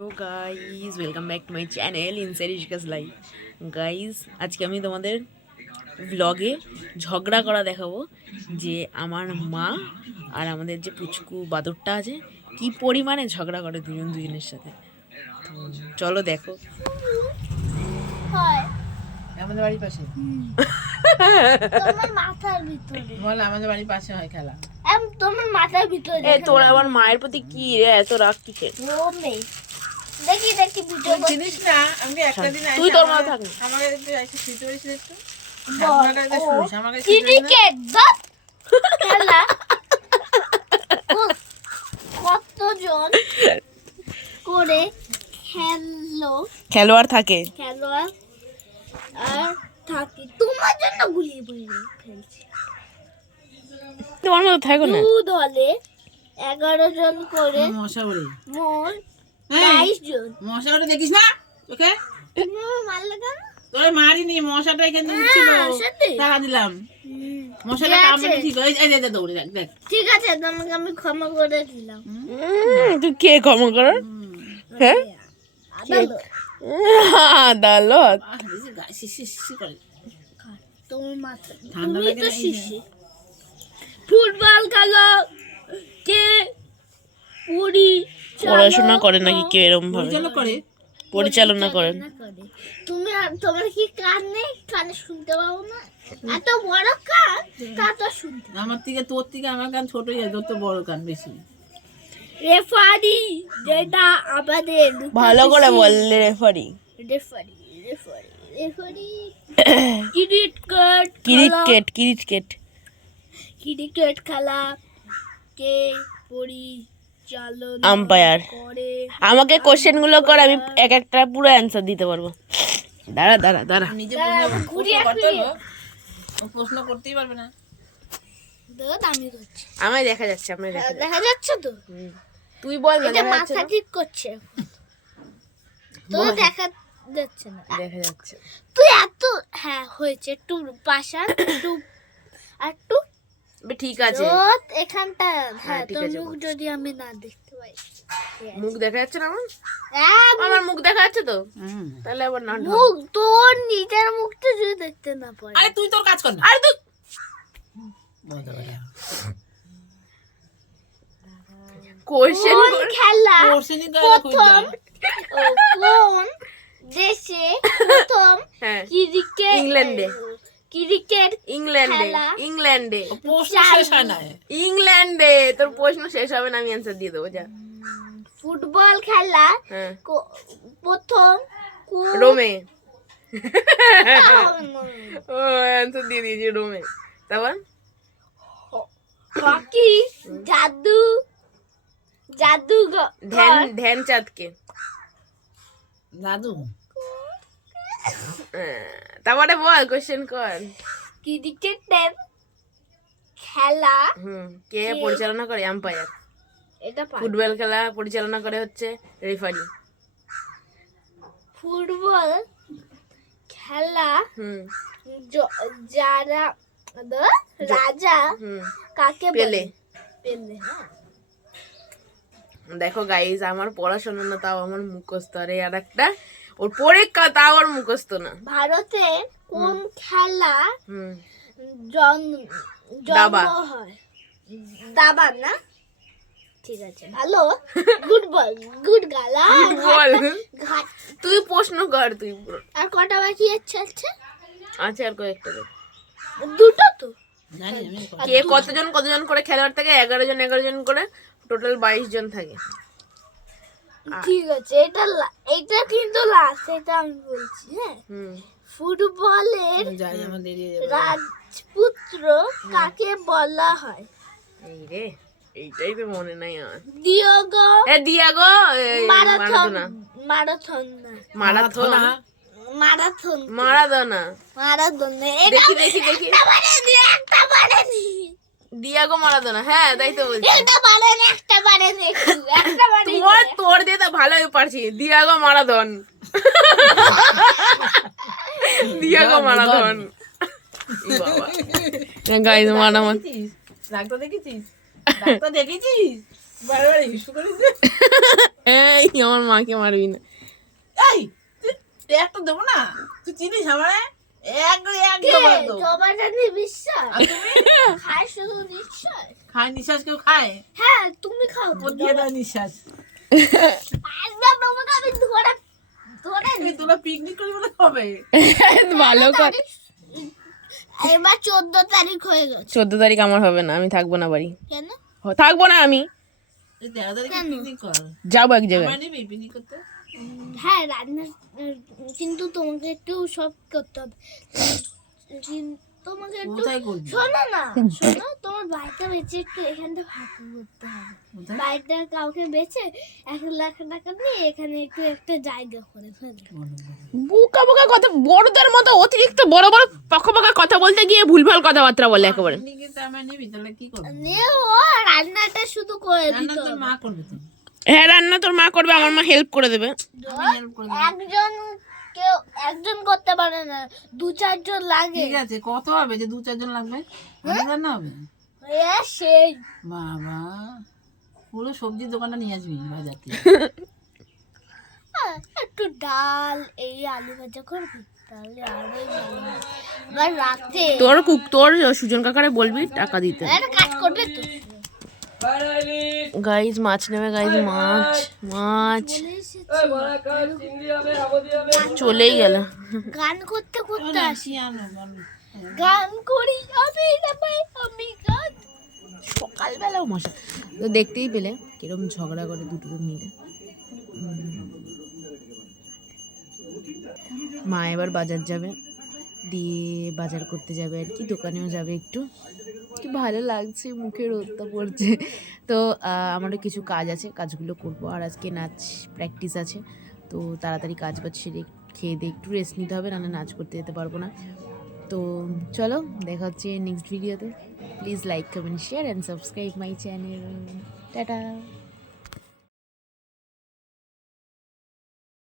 Hello guys, welcome back to my channel inside Ishika's life. Guys, আজকে আমি তোমাদের ভ্লগে ঝগড়া করা দেখাবো যে আমার মা আর আমাদের যে পুচকু বাদরটা আছে কি পরিমাণে ঝগড়া করে দুজনের সাথে। তো চলো দেখো। হয় আমাদের বাড়ির পাশে তোমার মাথার ভিতরে বল, আমাদের বাড়ির পাশে হয় খেলা। তোমার মাথার ভিতরে এ তোর আমার মায়ের প্রতি কি রে এত রাগ কিসের? দেখি ভিডিও তুই চিনিস না, আমি একটা দিন তুই তোর মা থাক না। আমাকে একটু এসে শুতে পারিস না একটু? ঠাকুমাটা একটু শুনিস, আমাকে শুতে পারিস না? ক্রিকেট খেলা কতজন করে খেলোয়াড় থাকে। খেলোয়াড় আর থাকে তোমার জন্য গুলিয়ে পড়ে ফেলছে। তোমার মতো থাকো না। দু দলে 11 জন করে মশা বলে মোট এই, 22 জন। মশা ওটা দেখিস না ওকে? তুমি আমায় মারলে কেন? তোরে মারিনি, মশাটা এখানে ছিল, সত্যি? টাকা দিলাম। মশাটা ঠিক আছে। কামড়ে ঠিক এই এই দে দৌড়ে দেখ দেখ। ঠিক আছে, তোমাকে আমি ক্ষমা করে দিলাম। তুই কে ক্ষমা করার? হ্যাঁ, আদালত। আদালত। দিছে গায়ে শিশি শিশি করে। তোমার মাথা ঠান্ডা তুমি লাগে তো না এই শিশি। ফুটবল খেলো কে পড়াশোনা করে নাকি কেউ এরকম ভাবে পরিচালক করে। পরিচালনা করেন? করে। তুমি তোমার কি কান নেই? কানে শুনতে পাবো না? এত বড় কান, তা তো শুনতে। আমার থেকে তোর থেকে আমার কান ছোটই আছে, তোর তো বড় কান বেশি। রেফারি যেটা আমাদের ভালো করে বললে referee. Referee referee referee cricket cricket cricket খেলা কে পরিচালনা আম্পায়ার। করে? আমাকে কোশ্চেন গুলো কর, আমি এক একটা পুরো অ্যান্সার দিতে পারবো। দাঁড়া দাঁড়া দাঁড়া। নিজে ঘুরিয়ে প্রশ্ন করতে ফিরিয়ে। হবে, ও প্রশ্ন করতেই পারবে না। দাদা আমি করছি। আমায় দেখা যাচ্ছে, আমায় দেখা যাচ্ছে। দেখা যাচ্ছে তো? তুই বল না, এটা দেখা যাচ্ছে মাথা না? ঠিক করছে। তো দেখা যাচ্ছে না। দেখা যাচ্ছে। তুই এত হ্যাঁ হয়েছে একটু পাশা একটু আর একটু ঠিক আছে, রোদ এখানটা। হ্যাঁ ঠিক তোর আছে, মুখ বলছি। যদি আমি না দেখতে পাই। মুখ দেখা যাচ্ছে না আমার? হ্যাঁ, আমার মুখ দেখা যাচ্ছে তো, তাহলে আবার না ঢং। মুখ তোর নিজের মুখটা যদি দেখতে না পাই। আরে তুই তোর কাজ কর না। আরে তুই কোশ্চেন কোন খেলা কোশ্চেনই তো এরা খুঁজছে প্রথম না। কোন দেশে প্রথম হ্যাঁ, ক্রিকেট ইংল্যান্ডে। ক্রিকেট ইংল্যান্ডে। খেলা। ইংল্যান্ডে। প্রশ্ন শেষ হয় না। ইংল্যান্ডে। তোর প্রশ্ন শেষ হবে না, আমি অ্যান্সার দিয়ে দেবো, যা। ফুটবল খেলা হ্যাঁ, প্রথম রোমে। ও অ্যান্সার দিয়ে দিয়েছি, রোমে। তারপর হকি জাদুঘর ধ্যানচাঁদকে। দাদু তারপরে বল, কোশ্চেন কর। ক্রিকেটের খেলা কে পরিচালনা করে? আম্পায়ার। এটা পারি। ফুটবল খেলা পরিচালনা করে হচ্ছে রেফারি। ফুটবল খেলা হুম যারা রাজা হুম কাকে পেলে। বলে? পেলে। হ্যাঁ। দেখো গাইজ, আমার পড়াশোনা না, তাও আমার মুখস্থ। আর এই আর একটা ওর পরীক্ষা, তাও ওর মুখস্থ না। ভারতে কোন খেলা হুম দাবা। জন্ম হয়? দাবা না? ঠিক আছে, ভালো। ফুটবল গুড গালা। বল, ঘাট। তুই প্রশ্ন কর, তুই পুরো। আর কটা বাকি আছে? আছে আর কয়েকটা দেখ। দুটো তো। জানি আমি কে কতজন করে খেলোয়াড় থাকে? 11 জন করে, টোটাল 22 জন থাকে। ঠিক আছে, এটা কিন্তু লাস্ট, এটা আমি বলছি। হ্যাঁ, হুম ফুটবলের যাই, আমার দেরি হয়ে যাবে। রাজপুত্র কাকে বলা হয়? এই রে, এইটাই তো মনে নাই আমার। Diego Diego marathon Maradona. Marathon marathon marathon Maradona. Marathon দেখি একটা পারেনি দিয়াগো মারাদোনা। হ্যাঁ, তাই তো বলছি। একটা পারেনি একটা পারেনি তোর দিয়ে তো ভালোই পারছি। দিয়াগো মারাদন। দিয়াগো মারাদন। গাইজ মারামার। ডাক্তার দেখেছিস? ডাক্তার দেখেছিস? বারবার ইস্যু করিস এই আমার মাকে মারবি না। এই তুই একটা দেবো না, তুই চিনিস আমারে এক এক জমা তো। জবাটা নিয়ে বিশ্বাস আর তুমি খায় শুধু নিশ্বাস। খায় নিঃশ্বাস কেউ খায়? হ্যাঁ তুমি খাও তো। ও দিয়ে দেয় নিঃশ্বাস। একবার তোমাকে আমি ধরে ধরে এই তোরা পিকনিক করবি বলে হবে? ভালো কর। এবার 14 তারিখ হয়ে গেছে 14 তারিখ আমার হবে না, আমি থাকবো না বাড়ি, কেন? থাকবো না আমি, এই 13 তারিখে কেন? পিকনিক কর। যাবো এক জায়গায়। আমার নিবি পিকনিক করতে? হ্যাঁ রান্না কিন্তু তোমাকে একটু সব করতে হবে। তোমাকে একটু কোথায় করবি? শোনো না, শোনো, তোমার বাড়িটা বেঁচে একটু এখানটা ফাঁকা করতে হবে। কোথায়? বাড়িটা কাউকে বেচে 1,00,000 টাকা নিয়ে এখানে একটু একটা জায়গা করে ফেলে। বোকা বোকা কথা, বড়দের মতো অতিরিক্ত বড় বড় পক্কা কথা বলতে গিয়ে ভুলভাল কথাবার্তা বলে একেবারে। পিকনিকে তো আমার নিবি, তাহলে কি করবি? নিয়ে ও রান্নাটা শুধু করে রান্না দিতে তোর হবে। মা করবে তো। হ্যাঁ রান্না তোর মা করবে, আমার মা হেল্প করে দেবে। আমি হেল্প করে দেবো। একজন করতে পারে না, 2-4 জন লাগে। ঠিক আছে, কত হবে যে 2-4 জন লাগবে? অনেক রান্না হবে? সেই বাবা, পুরো সবজির দোকানটা নিয়ে আসবি বাজার থেকে। একটু ডাল এই আলু ভাজা করবি তাহলে আরোই ভালো হয়। এবার রাতে তোর সুজন কাকারে বলবি টাকা দিতে। একটা কাজ করবে তো গাইজ মাছ নেবে, গাইজ মাছ মাছ চলেই গেল। গান করতে করতে আসি, আসি আনো বলো। গান করি আমি না ভাই, আমি গান। সকালবেলাও মশা তো দেখতেই পেলে কিরম ঝগড়া করে দুটো মিলে। মা এবার বাজার যাবে, দিয়ে বাজার করতে যাবে আর কি, দোকানেও যাবে একটু। কি ভালো লাগছে, মুখে রোদটা পড়ছে। তো আমারও কিছু কাজ আছে, কাজগুলো করবো। আর আজকে নাচ প্র্যাকটিস আছে, তো তাড়াতাড়ি কাজ বাজ সেরে খেয়ে দিয়ে একটু রেস্ট নিতে হবে, নাহলে নাচ করতে যেতে পারবো না। তো চলো দেখা হচ্ছে নেক্সট ভিডিওতে। Please like comment share and subscribe my channel. Tata.